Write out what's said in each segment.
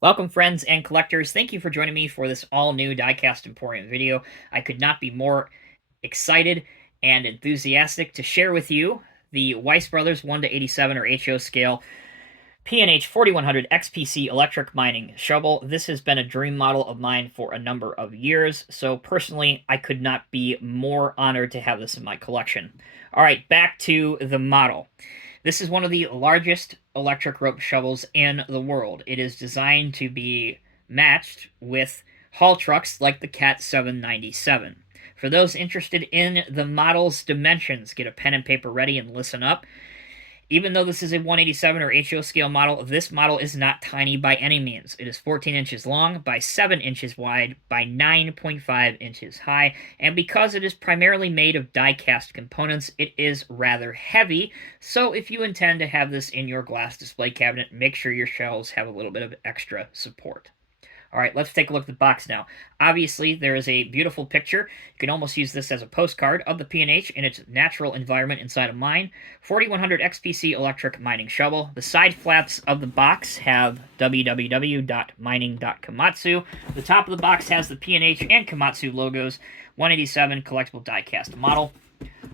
Welcome friends and collectors. Thank you for joining me for this all-new Diecast Emporium video. I could not be more excited and enthusiastic to share with you the Weiss Brothers 1:87 or HO scale P&H 4100XPC electric mining shovel. This has been a dream model of mine for a number of years, so personally I could not be more honored to have this in my collection. Alright, back to the model. This is one of the largest electric rope shovels in the world. It is designed to be matched with haul trucks like the Cat 797. For those interested in the model's dimensions, get a pen and paper ready and listen up. Even though this is a 187 or HO scale model, this model is not tiny by any means. It is 14 inches long by 7 inches wide by 9.5 inches high, and because it is primarily made of die-cast components, it is rather heavy, so if you intend to have this in your glass display cabinet, make sure your shelves have a little bit of extra support. All right, let's take a look at the box now. Obviously, there is a beautiful picture. You can almost use this as a postcard of the P&H in its natural environment inside a mine. 4100 XPC electric mining shovel. The side flaps of the box have www.mining.komatsu. The top of the box has the P&H and Komatsu logos. 187 collectible die-cast model.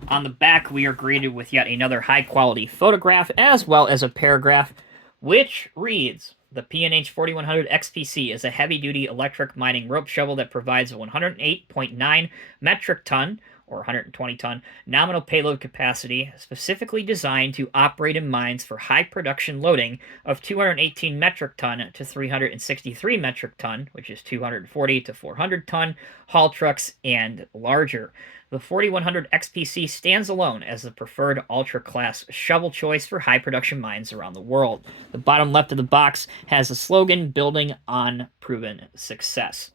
On the back, we are greeted with yet another high-quality photograph, as well as a paragraph, which reads, the P&H 4100 XPC is a heavy-duty electric mining rope shovel that provides a 108.9 metric ton, or 120 ton, nominal payload capacity, specifically designed to operate in mines for high production loading of 218 metric ton to 363 metric ton, which is 240 to 400 ton, haul trucks and larger. The 4100 XPC stands alone as the preferred ultra-class shovel choice for high-production mines around the world. The bottom left of the box has the slogan, building on proven success.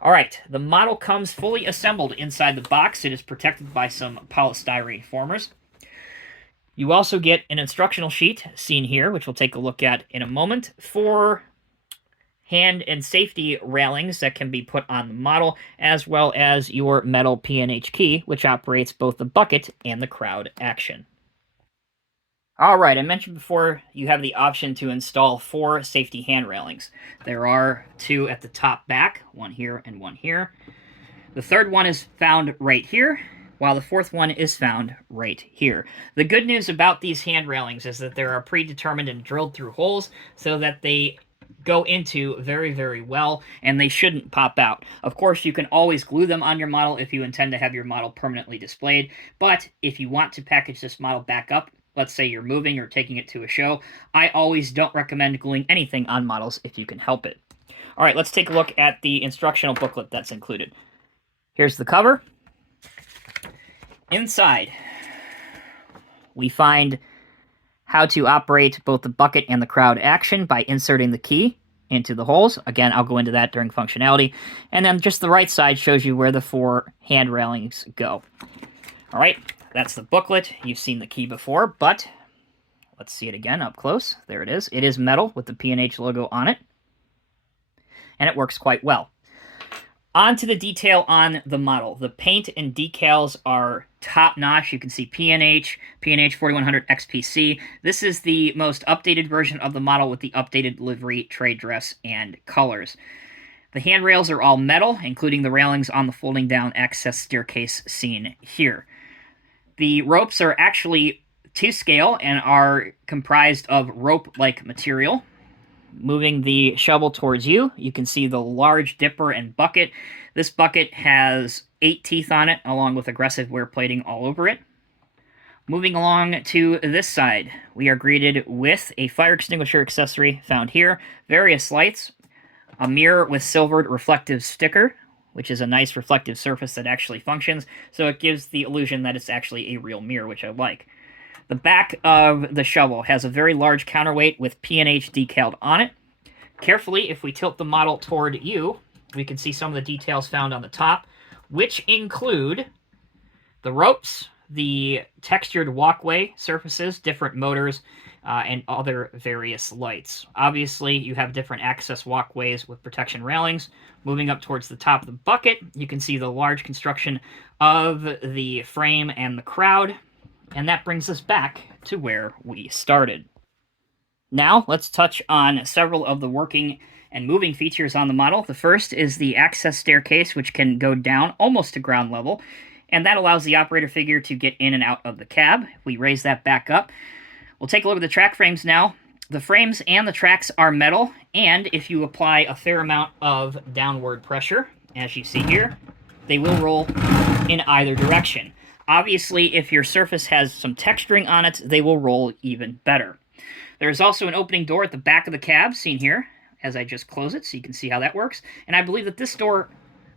Alright, the model comes fully assembled inside the box. It is protected by some polystyrene formers. You also get an instructional sheet, seen here, which we'll take a look at in a moment, for hand and safety railings that can be put on the model, as well as your metal P&H key, which operates both the bucket and the crowd action. Alright, I mentioned before you have the option to install 4 safety hand railings. There are 2 at the top back, one here and one here. The third one is found right here, while the fourth one is found right here. The good news about these hand railings is that there are predetermined and drilled through holes so that they go into very, very well, and they shouldn't pop out. Of course, you can always glue them on your model if you intend to have your model permanently displayed, but if you want to package this model back up, let's say you're moving or taking it to a show, I always don't recommend gluing anything on models if you can help it. All right, let's take a look at the instructional booklet that's included. Here's the cover. Inside, we find how to operate both the bucket and the crowd action by inserting the key into the holes. Again, I'll go into that during functionality. And then just the right side shows you where the 4 hand railings go. All right, that's the booklet. You've seen the key before, but let's see it again up close. There it is. It is metal with the P&H logo on it, and it works quite well. On to the detail on the model. The paint and decals are top-notch. You can see P&H 4100 XPC. This is the most updated version of the model with the updated livery, trade dress, and colors. The handrails are all metal, including the railings on the folding down access staircase seen here. The ropes are actually to scale and are comprised of rope-like material. Moving the shovel towards you, you can see the large dipper and bucket. This bucket has 8 teeth on it, along with aggressive wear plating all over it. Moving along to this side, we are greeted with a fire extinguisher accessory found here, various lights, a mirror with silvered reflective sticker, which is a nice reflective surface that actually functions, so it gives the illusion that it's actually a real mirror, which I like. The back of the shovel has a very large counterweight with P&H decaled on it. Carefully, if we tilt the model toward you, we can see some of the details found on the top, which include the ropes, the textured walkway surfaces, different motors, and other various lights. Obviously, you have different access walkways with protection railings. Moving up towards the top of the bucket, you can see the large construction of the frame and the crowd. And that brings us back to where we started. Now, let's touch on several of the working and moving features on the model. The first is the access staircase, which can go down almost to ground level, and that allows the operator figure to get in and out of the cab. If we raise that back up, we'll take a look at the track frames now. The frames and the tracks are metal, and if you apply a fair amount of downward pressure, as you see here, they will roll in either direction. Obviously, if your surface has some texturing on it, they will roll even better. There's also an opening door at the back of the cab, seen here, as I just close it, so you can see how that works. And I believe that this door,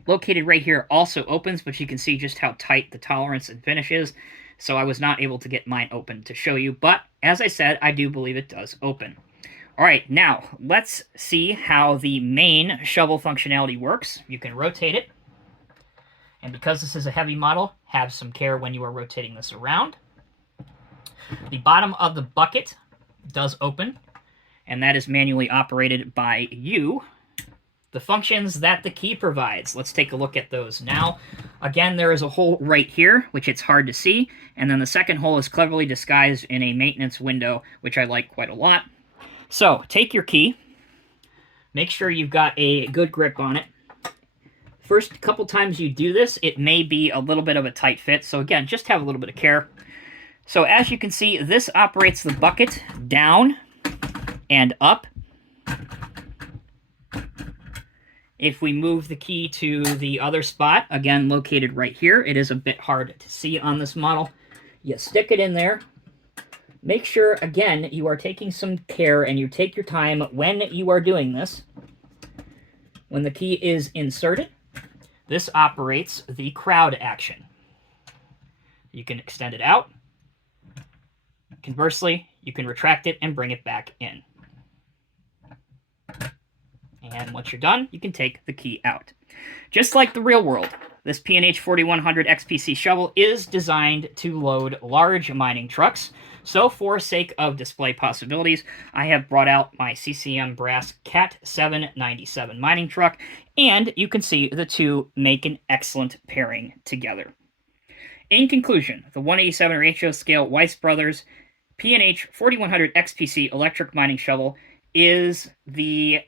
located right here, also opens, but you can see just how tight the tolerance and finish is. So I was not able to get mine open to show you, but as I said, I do believe it does open. All right, now let's see how the main shovel functionality works. You can rotate it, and because this is a heavy model, have some care when you are rotating this around. The bottom of the bucket does open, and that is manually operated by you. The functions that the key provides, let's take a look at those now. Again, there is a hole right here, which it's hard to see, and then the second hole is cleverly disguised in a maintenance window, which I like quite a lot. So, take your key, make sure you've got a good grip on it. First couple times you do this, it may be a little bit of a tight fit, so again, just have a little bit of care. So as you can see, this operates the bucket down and up. If we move the key to the other spot, again located right here, it is a bit hard to see on this model. You stick it in there. Make sure, again, you are taking some care and you take your time when you are doing this. When the key is inserted, this operates the crowd action. You can extend it out. Conversely, you can retract it and bring it back in. And once you're done, you can take the key out. Just like the real world, this P&H 4100XPC shovel is designed to load large mining trucks. So for sake of display possibilities, I have brought out my CCM brass Cat 797 mining truck, and you can see the two make an excellent pairing together. In conclusion, the 187 ratio scale Weiss Brothers P&H 4100XPC electric mining shovel is the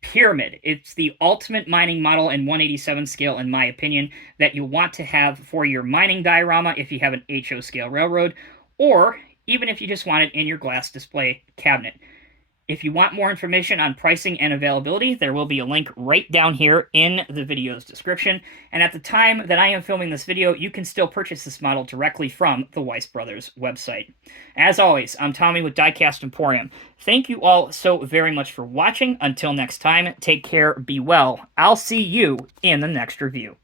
pyramid. It's the ultimate mining model in 187 scale, in my opinion, that you want to have for your mining diorama if you have an HO scale railroad, or even if you just want it in your glass display cabinet. If you want more information on pricing and availability, there will be a link right down here in the video's description. And at the time that I am filming this video, you can still purchase this model directly from the Weiss Brothers website. As always, I'm Tommy with Diecast Emporium. Thank you all so very much for watching. Until next time, take care, be well. I'll see you in the next review.